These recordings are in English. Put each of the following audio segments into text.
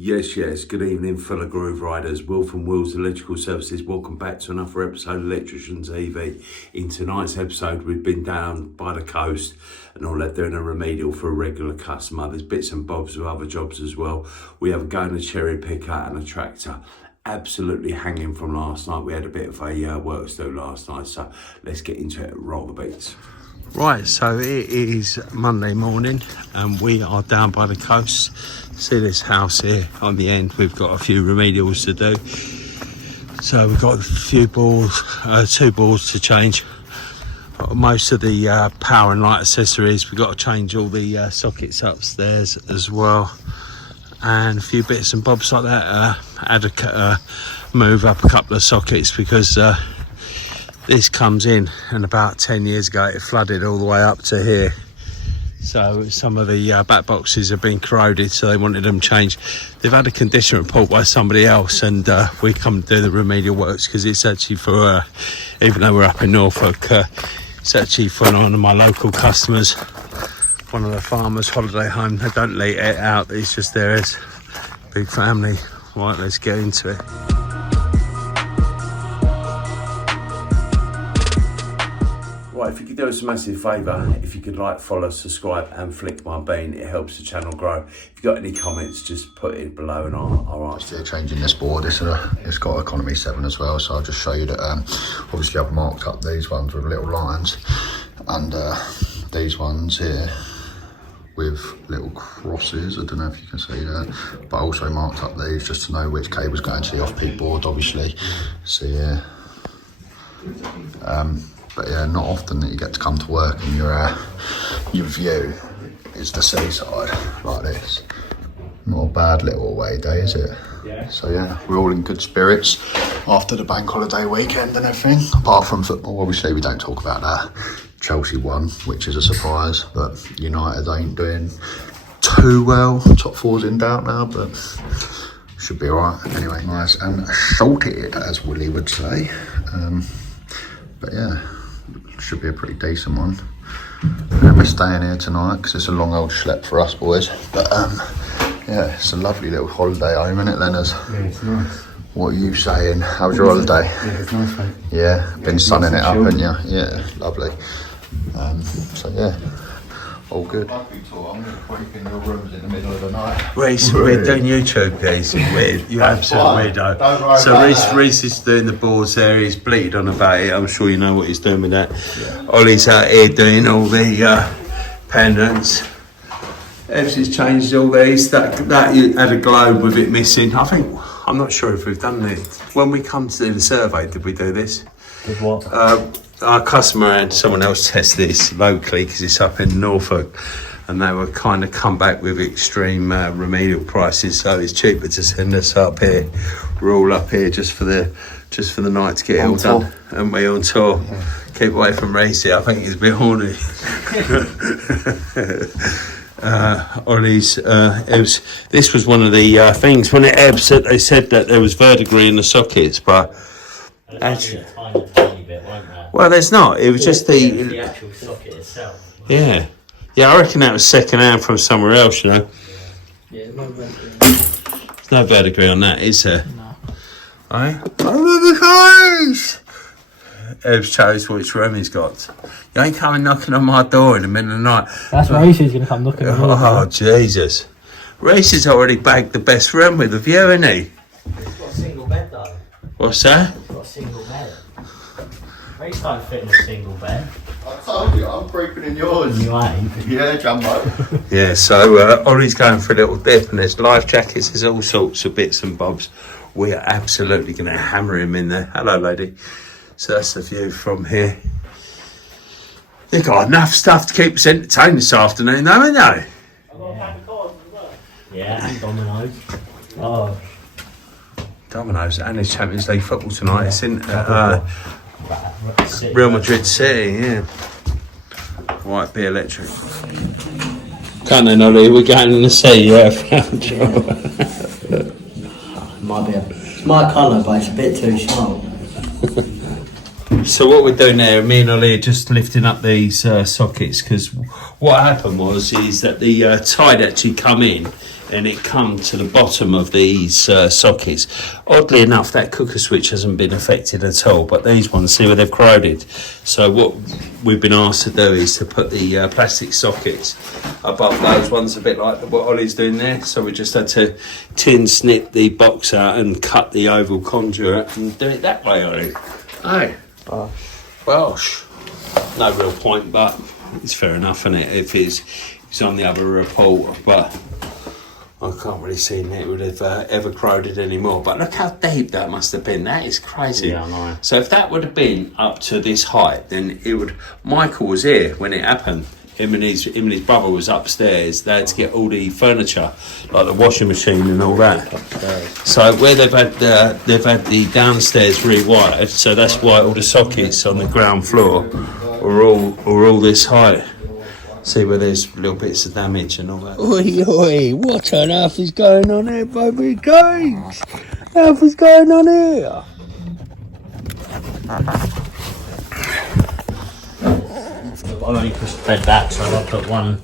Yes, good evening fellow groove riders. Will from Will's Electrical Services. Welcome back to another episode of Electrician TV. In tonight's episode, we've been down by the coast and all that, doing a remedial for a regular customer. There's bits and bobs of other jobs as well. We have a go and a cherry picker and a tractor. Absolutely hanging from last night. We had a bit of a work to do last night, so let's get into it. Roll the beats. Right, so it is Monday morning and we are down by the coast. See this house here on the end, we've got a few remedials to do. So we've got a few balls, two balls to change. Most of the power and light accessories, we've got to change all the sockets upstairs as well. And a few bits and bobs like that. Had to move up a couple of sockets because this comes in, and about 10 years ago it flooded all the way up to here. So some of the back boxes have been corroded, so they wanted them changed. They've had a condition report by somebody else, and we come to do the remedial works because it's actually for, even though we're up in Norfolk, it's actually for one of my local customers, one of the farmers' holiday home. They don't let it out, it's just theirs. Big family. Right, let's get into it. Right, if you could do us a massive favour, if you could like, follow, subscribe and flick my bean, it helps the channel grow. If you've got any comments, just put it below and I'll answer. Yeah, changing this board, it's got economy 7 as well, so I'll just show you that obviously I've marked up these ones with little lines and these ones here with little crosses. I don't know if you can see that, but I also marked up these just to know which cable's going to the off-peak board, obviously. So yeah. But yeah, not often that you get to come to work and your view is the seaside like this. Not a bad little away day, is it? Yeah. So yeah, we're all in good spirits after the bank holiday weekend and everything. Apart from football, obviously we don't talk about that. Chelsea won, which is a surprise, but United ain't doing too well. Top 4's in doubt now, but should be alright. Anyway, nice and salted, as Willie would say. But yeah, should be a pretty decent one. And we're staying here tonight because it's a long old schlep for us boys. But yeah, it's a lovely little holiday home, isn't it, Leonard? Yeah, it's nice. What are you saying? How was your holiday? Yeah, it's nice, mate. Yeah, been sunning it up, haven't you? Yeah, lovely. So yeah, all good. I'm going to break in your rooms in the middle of the night. Reece, we're doing YouTube, guys. You absolute weirdo. So Reece is doing the boards there. He's bleated on about it. I'm sure you know what he's doing with that. Yeah. Ollie's out here doing all the pendants. Everything's changed all these. That had a globe with it missing. I'm not sure if we've done it. When we come to do the survey, did we do this? With what? Our customer had someone else test this locally because it's up in Norfolk, and they were kind of come back with extreme remedial prices, so it's cheaper to send us up here. We're all up here just for the night to get it all done, and we're on tour. Yeah. Keep away from Racy, I think he's a bit horny. Ollie's, this was one of the things when it ebbs that they said that there was verdigris in the sockets, but actually, tiny bit, won't there? Well, there's not. It was just the actual socket itself. Yeah, I reckon that was second hand from somewhere else, you know. Yeah, no verdigris. There's no verdigris on that, is there? No. Right? Oh my gosh! Ebbs chose which room he's got. You ain't coming knocking on my door in the middle of the night. That's Reece who's going to come knocking on the door. Oh, Jesus. Reece has already bagged the best room with a view, hasn't he? He's got a single bed, though. What's that? He's got a single bed. Reece don't fit in a single bed. I told you, I'm creeping in yours. You ain't. Yeah, Jumbo. Yeah, so Ollie's going for a little dip, and there's life jackets, there's all sorts of bits and bobs. We are absolutely going to hammer him in there. Hello, lady. So that's the view from here. You've got enough stuff to keep us entertained this afternoon, though, haven't you? I've got a pack of cards as well. Yeah, and dominoes. Oh. Dominoes and there's Champions League football tonight. It's in Real Madrid City, yeah. Might be electric. Can't they, Ollie? We're going in the sea, yeah. Might be it's my colour, but it's a bit too small. So what we're doing there, me and Ollie are just lifting up these sockets, because what happened is that the tide actually come in and it come to the bottom of these sockets. Oddly enough, that cooker switch hasn't been affected at all, but these ones, see where they've corroded. So what we've been asked to do is to put the plastic sockets above those ones, a bit like what Ollie's doing there. So we just had to tin snip the box out and cut the oval conduit and do it that way, Ollie. Oh, gosh. No real point, but it's fair enough, isn't it? If it's on the other report, but I can't really see that it would have ever corroded anymore. But look how deep that must have been. That is crazy. Yeah, I know. So if that would have been up to this height, then it would. Michael was here when it happened. Him and his brother was upstairs. They had to get all the furniture, like the washing machine and all that. So where they've had the downstairs rewired, so that's why all the sockets on the ground floor are all this height. See where there's little bits of damage and all that. Oi, oi, what on earth is going on here, baby guys? What on earth is going on here? I'll only push the bed back, so I'll put one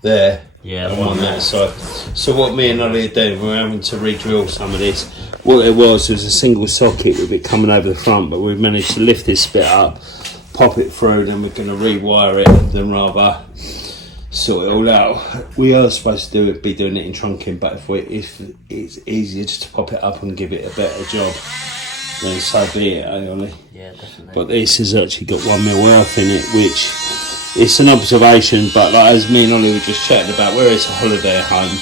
there. Yeah, and one that side. So what me and Ollie are doing, we're having to re-drill some of this. What it was a single socket with it coming over the front, but we've managed to lift this bit up, pop it through, then we're going to rewire it, then rather sort it all out. We are supposed to be doing it in trunking, but if it's easier just to pop it up and give it a better job, then so be it, Ollie? Yeah, definitely. But this has actually got 1 mil earth in it, which it's an observation, but like as me and Ollie were just chatting about where it's a holiday home,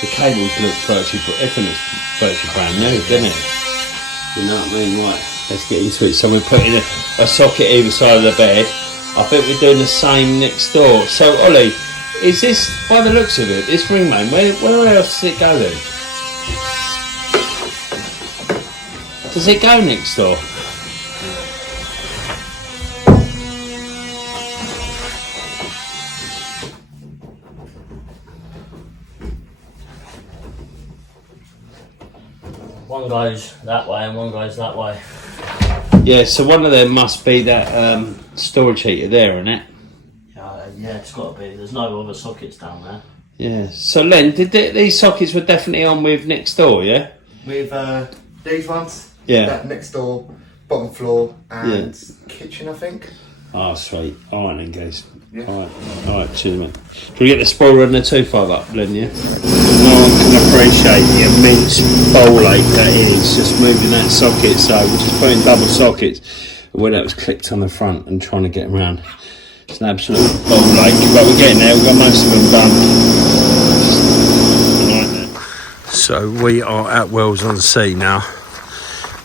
the cables look virtually brand new, doesn't it? You know what I mean? Right, let's get into it. So we're putting a socket either side of the bed. I think we're doing the same next door. So Ollie, is this, by the looks of it, this ring main, where else does it go then? Does it go next door? One goes that way and one goes that way. Yeah, so one of them must be that storage heater there, isn't it? Yeah, it's got to be. There's no other sockets down there. Yeah. So Len, these sockets were definitely on with next door, yeah? With these ones? Yeah. That next door, bottom floor, and kitchen, I think. Oh, sweet. All right then, guys. Yeah. All right, cheers, mate. Can we get the spoiler and the 2.5 up, Len, yeah? No one can appreciate the immense bowl ache that is just moving that socket, so we're just putting double sockets where that was clicked on the front and trying to get around. It's an absolute bowl ache, but we're getting there. We've got most of them done. So we are at Wells on Sea now,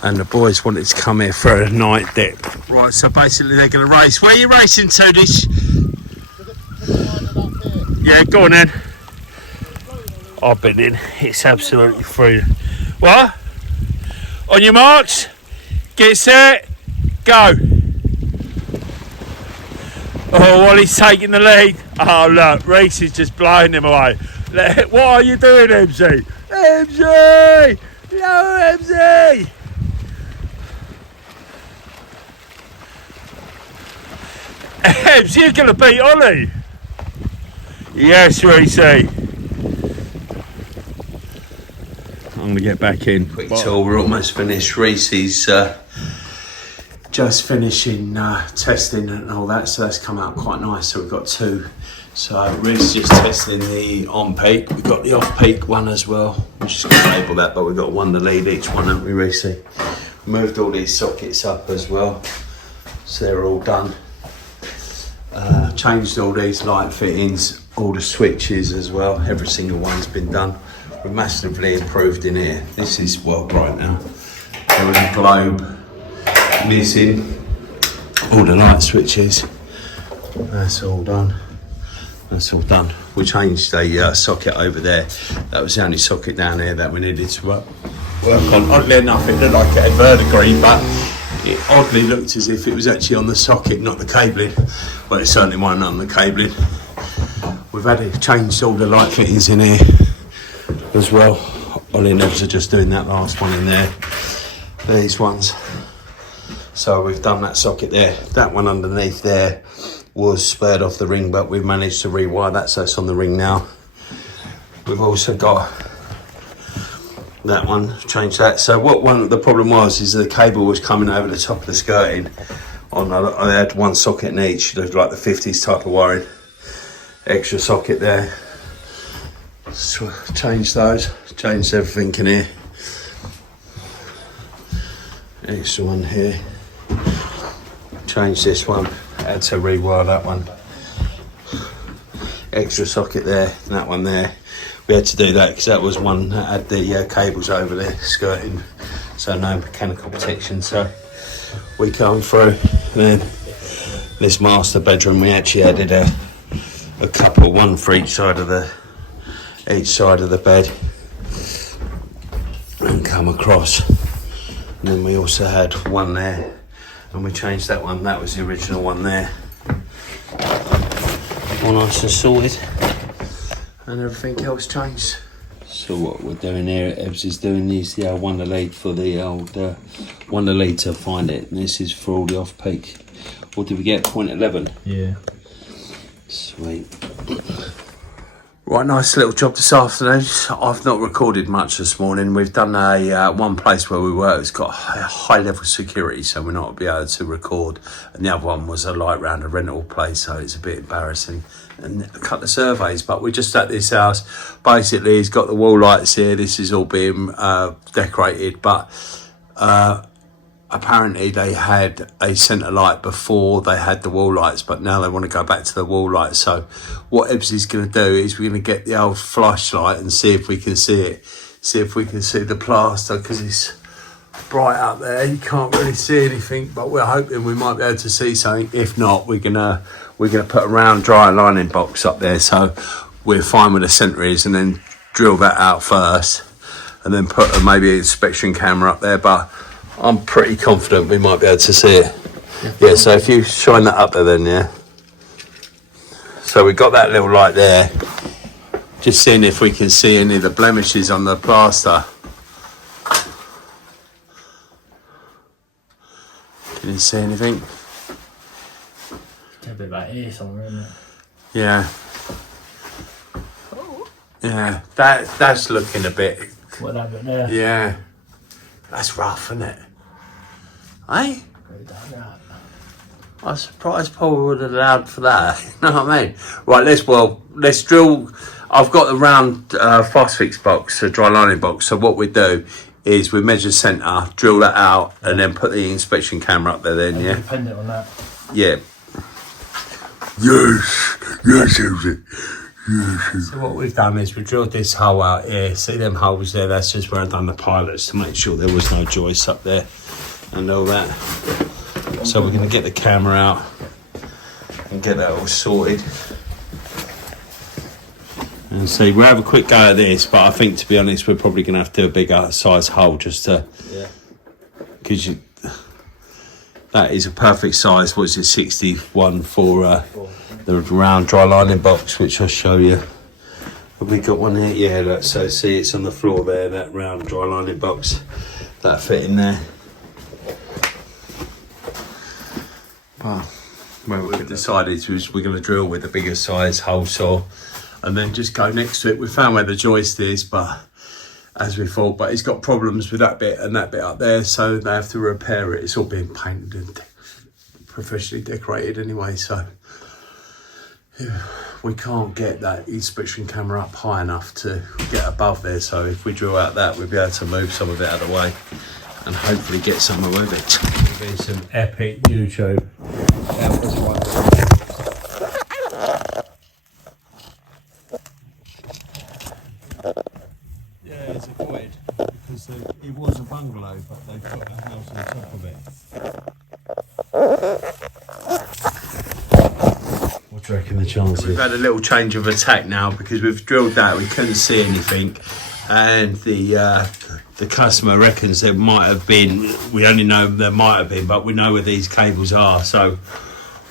and the boys wanted to come here for a night dip. Right, so basically they're going to race. Where are you racing to, Dish? Yeah, go on then. I've been in. It's absolutely free. What? On your marks, get set, go. Oh, Wally's taking the lead. Oh, look, Reese is just blowing him away. What are you doing, MC? MC! No, MC! MC, you're going to beat Ollie. Yes, Reese. I'm going to get back in. Quick tour, we're almost finished. Reese's just finishing testing and all that, so that's come out quite nice. So we've got two. So Reese just testing the on-peak. We've got the off-peak one as well. I'm just going to label that, but we've got one to lead each one, haven't we, Reese? Moved all these sockets up as well, so they're all done. Changed all these light fittings, all the switches as well. Every single one's been done. We've massively improved in here. This is well bright now. There was a globe missing. All the light switches. That's all done. That's all done. We changed a socket over there. That was the only socket down here that we needed to work on. Oddly enough, it looked like it had verdigris, but it oddly looked as if it was actually on the socket, not the cabling. Well, it certainly wasn't on the cabling. We've had it changed all the light fittings in here as well. Ollie and Evs are just doing that last one in there. These ones. So we've done that socket there. That one underneath there was spurred off the ring, but we've managed to rewire that, so it's on the ring now. we've also got that one, change that. So the problem was is the cable was coming over the top of the skirting. I had one socket in each, like the 50s type of wiring. Extra socket there. So change those, changed everything in here. Extra one here. Change this one, had to rewire that one. Extra socket there, and that one there. We had to do that because that was one that had the cables over the skirting, so no mechanical protection. So we come through, and then this master bedroom we actually added a couple, one for each side of the bed, and come across. And then we also had one there, and we changed that one. That was the original one there. All nice and sorted, and everything else changed. So what we're doing here, Ebbs is doing is the wonder lead for the old wonder lead to find it, and this is for all the off-peak. What did we get? 0.11. Yeah. Sweet. Right, nice little job this afternoon. I've not recorded much this morning. We've done a one place where we work. It's got high level security, so we're not be able to record. And the other one was a light round a rental place, so it's a bit embarrassing. And a couple of surveys, but we're just at this house. Basically, it's got the wall lights here. This is all being decorated, but apparently they had a centre light before they had the wall lights, but now they want to go back to the wall lights. So what Ebbs is going to do is we're going to get the old flashlight and see if we can see it, see if we can see the plaster, because it's bright up there. You can't really see anything, but we're hoping we might be able to see something. If not, we're gonna put a round dry lining box up there, so we're fine with the centre is, and then drill that out first, and then put maybe an inspection camera up there. But I'm pretty confident we might be able to see it. Yeah, so if you shine that up there then, yeah. So we got that little light there. Just seeing if we can see any of the blemishes on the plaster. Can you see anything? It's a bit like here somewhere, isn't it? Yeah. Yeah, that's looking a bit... What, that bit there? Yeah. That's rough, isn't it? Eh? I'm surprised Paul would have allowed for that. You know what I mean? Right, let's drill. I've got the round fast fix box, a dry lining box. So what we do is we measure centre, drill that out, and then put the inspection camera up there. Then, yeah. Dependent on that. Yeah. Yes, Susie. So what we've done is we drilled this hole out here. See them holes there? That's just where I've done the pilots to make sure there was no joists up there and all that. So we're going to get the camera out and get that all sorted. And see, we'll have a quick go at this, but I think, to be honest, we're probably going to have to do a bigger size hole just to... Yeah. Because that is a perfect size. What is it, 61 for the round dry lining box, which I'll show you. Have we got one here? Yeah, look, so see, it's on the floor there, that round dry lining box. That fit in there. Well, what we've decided is we're going to drill with the bigger size hole saw and then just go next to it. We found where the joist is, but as we thought, but it's got problems with that bit and that bit up there, so they have to repair it. It's all being painted and professionally decorated anyway, so yeah, we can't get that inspection camera up high enough to get above there, so if we drill out that, we'll be able to move some of it out of the way and hopefully get somewhere with it. There'll be some epic YouTube. Yeah, it's a void because it was a bungalow, but they've got a house on top of it. What do you reckon the chances? We've had a little change of attack now because we've drilled that, we couldn't see anything, and the customer reckons there might have been, we only know there might have been, but we know where these cables are. So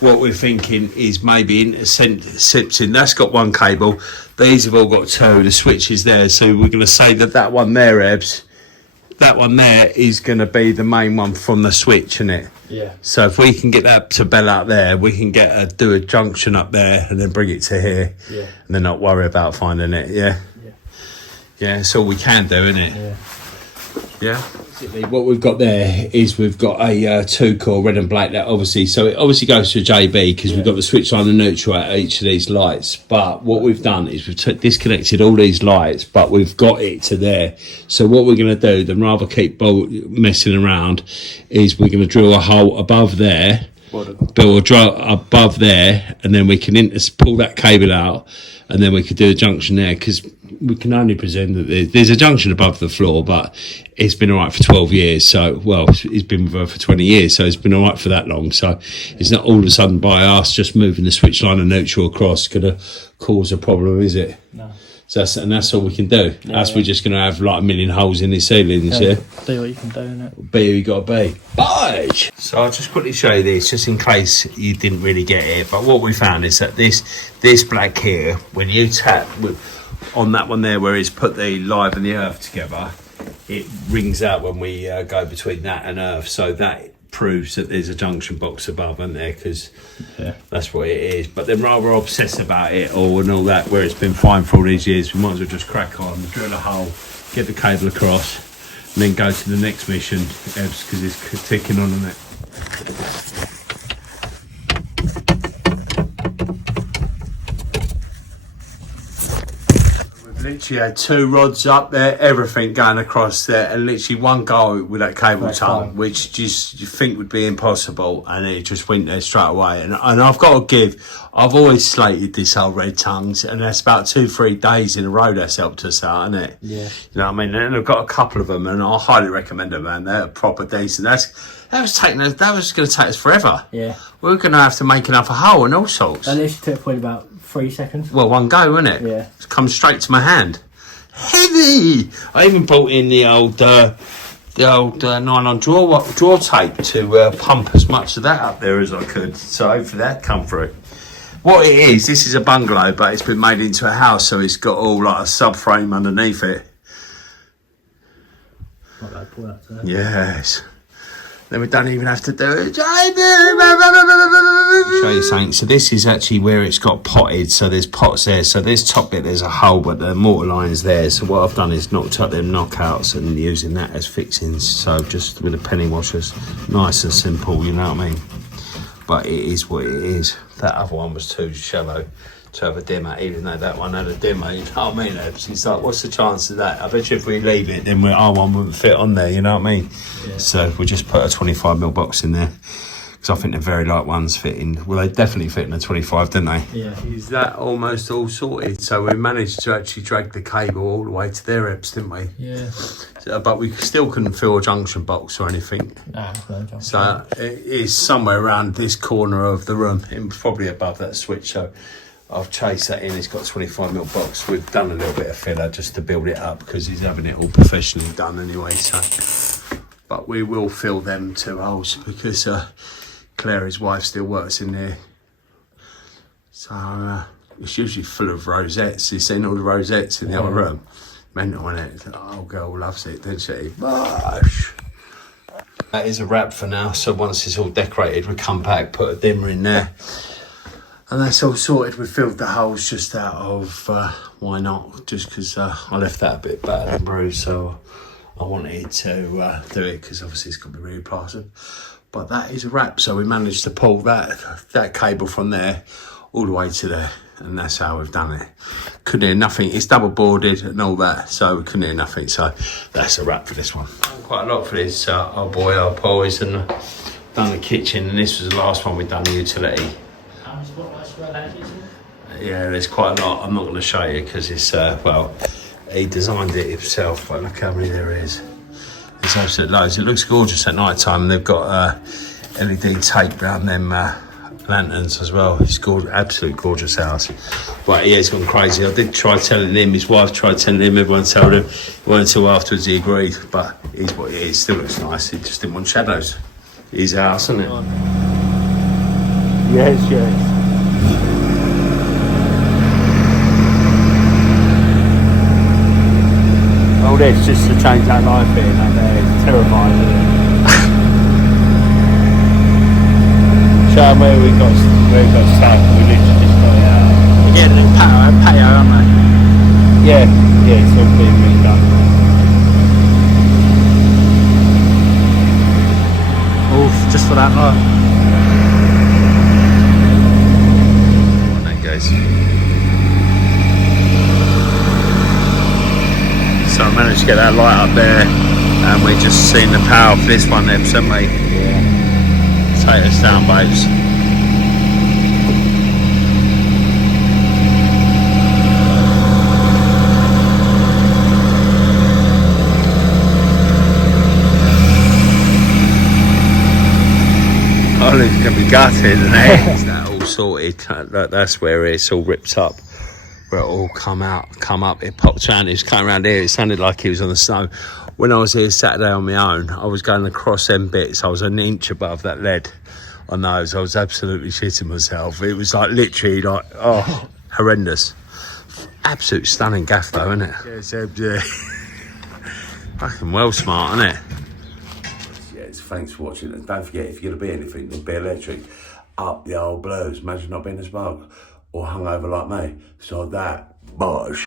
what we're thinking is maybe intercepting. That's got one cable, these have all got two, the switch is there, so we're going to say that one there, Ebbs, that one there is going to be the main one from the switch, isn't it? Yeah. So if we can get that to bell out there, we can do a junction up there and then bring it to here. Yeah. And then not worry about finding it. Yeah. Yeah. Yeah, it's all we can do, isn't it? Yeah. Yeah. What we've got there is we've got a 2-core red and black. That obviously, so it obviously goes to a JB because we've got the switch line and neutral at each of these lights. But what we've done is we've disconnected all these lights, but we've got it to there. So what we're going to do, then rather keep messing around, is we're going to drill a hole above there, build a drill above there, and then we can pull that cable out, and then we could do a junction there because we can only presume that there's a junction above the floor, but it's been all right for 12 years. So, well, it's been with her for 20 years, so it's been all right for that long. So it's not all of a sudden by us just moving the switch line and neutral across going to cause a problem, is it? No. So that's all we can do. We're just going to have like a million holes in the ceilings, Do what you can do, innit? Be who you got to be. Budge! So I'll just quickly show you this, just in case you didn't really get it. But what we found is that this black here, when you tap on that one there where it's put the live and the earth together, it rings out when we go between that and earth. So that proves that there's a junction box above, isn't there? Because that's what it is. But they're rather obsessed about it all and all that, where it's been fine for all these years. We might as well just crack on, drill a hole, get the cable across, and then go to the next mission, because it's ticking on, isn't it? Literally had 2 rods up there, everything going across there, and literally one go with that cable tongue, which just you think would be impossible, and it just went there straight away. And I've got to I've always slated this whole red tongues, and that's about 2-3 days in a row that's helped us out, isn't it? Yeah. You know what I mean? And I've got a couple of them, and I highly recommend them, man. They're proper decent. That was going to take us forever. Yeah. We're going to have to make another hole and all sorts. At least it took probably about 3 seconds. Well, one go, wasn't it? Yeah. It's come straight to my hand. Heavy! I even brought in the old nylon draw tape to pump as much of that up there as I could. So hopefully that come through. What it is, this is a bungalow, but it's been made into a house, so it's got all like a subframe underneath it. Not that pull that there. Yes. Then we don't even have to do it. Show you something. So this is actually where it's got potted. So there's pots there. So this top bit, there's a hole, but the mortar line's there. So what I've done is knocked up them knockouts and using that as fixings. So just with the penny washers, nice and simple. You know what I mean? But it is what it is. That other one was too shallow to have a dimmer, even though that one had a dimmer. You know what I mean? It's like, what's the chance of that? I bet you if we leave it, then our one wouldn't fit on there. You know what I mean? Yeah. So we just put a 25mm box in there because I think the very light ones fit in. Well, they definitely fit in a 25, didn't they? Yeah. Is that almost all sorted? So we managed to actually drag the cable all the way to their ebbs, didn't we? Yeah. So, but we still couldn't fill a junction box or anything. Nah, no junction. So it is somewhere around this corner of the room, probably above that switch. So I've chased that in. It's got 25mm box. We've done a little bit of filler just to build it up because he's having it all professionally done anyway. So, but we will fill them 2 holes because Claire, his wife, still works in there. So it's usually full of rosettes. You've seen all the rosettes in the other room. Mental, isn't it? The old girl loves it, doesn't she? Bosh. That is a wrap for now. So once it's all decorated, we come back, put a dimmer in there. And that's all sorted. We filled the holes just out of, why not? Just because I left that a bit battered and bruised, so I wanted to do it because obviously it's got to be really plastered. But that is a wrap. So we managed to pull that cable from there all the way to there. And that's how we've done it. Couldn't hear nothing. It's double boarded and all that, so we couldn't hear nothing. So that's a wrap for this one. Quite a lot for this, our boys, and done the kitchen. And this was the last one we've done, the utility. Yeah, there's quite a lot. I'm not going to show you because it's, well, he designed it himself, but look how many there is. There's absolute loads. It looks gorgeous at night time, and they've got LED tape around them lanterns as well. It's gorgeous, absolute gorgeous house. But yeah, it's gone crazy. I did try telling him, his wife tried telling him, everyone told him. It wasn't until afterwards he agreed, but it is what it is. Still looks nice. He just didn't want shadows. His house, isn't it? Yes. All this just to change that light bit that there is terrifying. Show them where we got stuck. We literally just got it out. We're getting a little patio, aren't they? Yeah, it's all being redone. Oh, just for that light. On then, guys. So I managed to get that light up there, and we just seen the power for this one, haven't we? Yeah. Take us down, babes. Ollie's gonna be gutted, isn't it? Is that all sorted? That's where it's all ripped up. Where it all come up. It popped around. It was coming around here. It sounded like he was on the snow. When I was here Saturday on my own, I was going across them bits. I was an inch above that lead on those. I was absolutely shitting myself. It was like literally like, oh, horrendous. Absolute stunning gaff though, isn't it? Yeah. Fucking well smart, isn't it? Yes, thanks for watching, and don't forget, if you're going to be anything, then be electric. Up the old blues. Imagine not being a smoke or hungover like me. So that, bosh.